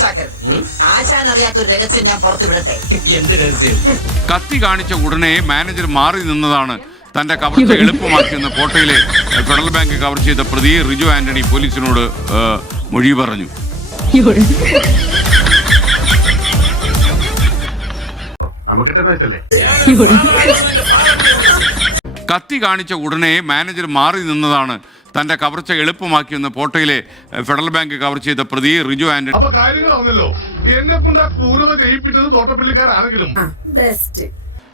കൊച്ചാക്കരുത്. ആശാൻ അറിയാത്തൊരു രഹസ്യം ഞാൻ പുറത്തു വിടട്ടെ. എന്ത് രഹസ്യം? കത്തി കാണിച്ച ഉടനെ മാനേജർ മാറി നിന്നതാണ് തന്റെ കവർച്ച എളുപ്പമാക്കിയെന്ന് കോട്ടയിലെ ഫെഡറൽ ബാങ്ക് കവർ ചെയ്ത പ്രതി റിജു ആന്റണി പോലീസിനോട് മൊഴി പറഞ്ഞു. കത്തി കാണിച്ച ഉടനെ മാനേജർ മാറി നിന്നതാണ് തന്റെ കവർച്ച എളുപ്പമാക്കിയെന്ന് കോട്ടയിലെ ഫെഡറൽ ബാങ്ക് കവർ ചെയ്ത പ്രതി റിജു ആന്റണി. അപ്പൊ കാര്യങ്ങളാണല്ലോ. എന്നെ കൊണ്ട് ആ ക്രൂരത ചെയ്യിപ്പിച്ചത് തോട്ടപ്പള്ളിക്കാരാണെങ്കിലും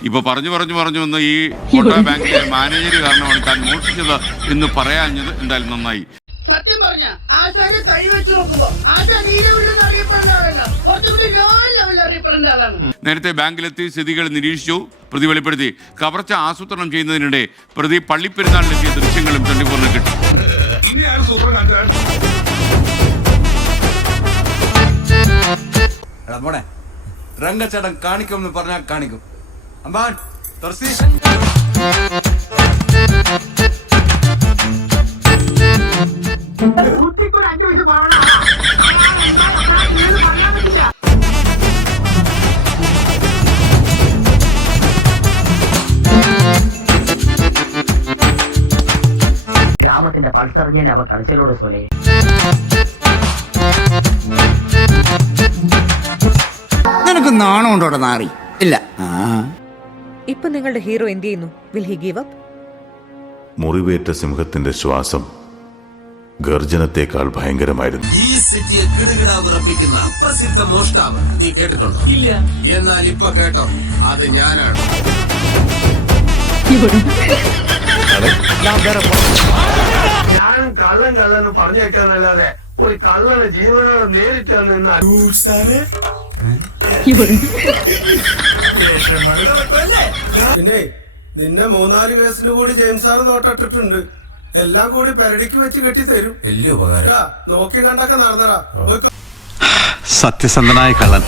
ഇപ്പൊ പറഞ്ഞു വന്ന് ഈ കോട്ട ബാങ്കിലെ മാനേജർ കാരണമാണ് താൻ മോഷ്ടിച്ചത് എന്ന് പറയാഞ്ഞത് എന്തായാലും നന്നായി. സത്യം പറഞ്ഞ ആശാന്റെ കഴിവെച്ച് നോക്കുമ്പോ ആശാൻ ഈ ലെവലിൽ അറിയപ്പെടേണ്ട ആളല്ല, കുറച്ചുകൂടി ലോ ലെവലിൽ അറിയപ്പെടേണ്ട ആളാണ്. നേരത്തെ ബാങ്കിലെത്തി സ്ഥിതികൾ നിരീക്ഷിച്ചു. പ്രതി വെളിപ്പെടുത്തി കവർച്ച ആസൂത്രണം ചെയ്യുന്നതിനിടെ പ്രതി പള്ളിപ്പെരുന്നാളിലെത്തിയ ദൃശ്യങ്ങളും 24-ന് കിട്ടി. ഇനി ആരും സൂത്രം കാണിച്ചാൽ മോനെ രംഗച്ചേട്ടൻ കാണിക്കും എന്ന് പറഞ്ഞാൽ കാണിക്കും. അമ്പാൻ തുറസി കുട്ടിക്കൊരു 5 വയസ്സ് കുറവുള്ള പറയാൻ പറ്റില്ല. ഗ്രാമത്തിന്റെ പൾസറിഞ്ഞാൽ അവ കളിച്ചലോട് സോലെ. നിനക്ക് നാണം ഉണ്ടോടെ നാറി? ഇല്ല. ഇപ്പൊ നിങ്ങളുടെ ഹീറോ എന്ത് ചെയ്യുന്നു? Will he give up? മുറിവേറ്റ സിംഹത്തിന്റെ ശ്വാസം ഗർജനത്തെക്കാൾ ഭയങ്കരമായിരുന്നു. ഈ സിറ്റിയെ കിടുകിട വിറപ്പിക്കുന്ന പ്രസിദ്ധ മോഷ്ടാവ് നീ കേട്ടിട്ടുണ്ടോ? ഇല്ല. എന്നാൽ ഇപ്പൊ കേട്ടോ, അത് ഞാനാണ്. ഞാൻ കള്ളൻ പറഞ്ഞേക്കാന്നല്ലാതെ ഒരു കള്ളനെ ജീവനോടെ നേരിട്ട് നിന്ന് പിന്നെ നിന്നെ 3-4 കേസിന് കൂടി ജെയിംസ് സാറ് നോട്ടിട്ടിട്ടുണ്ട്. എല്ലാം കൂടി പെരടിക്ക് വെച്ച് കെട്ടി തരും. വലിയ ഉപകാരം. നോക്കി കണ്ടൊക്കെ നടന്നടാ. സത്യസന്ധനായ കള്ളൻ.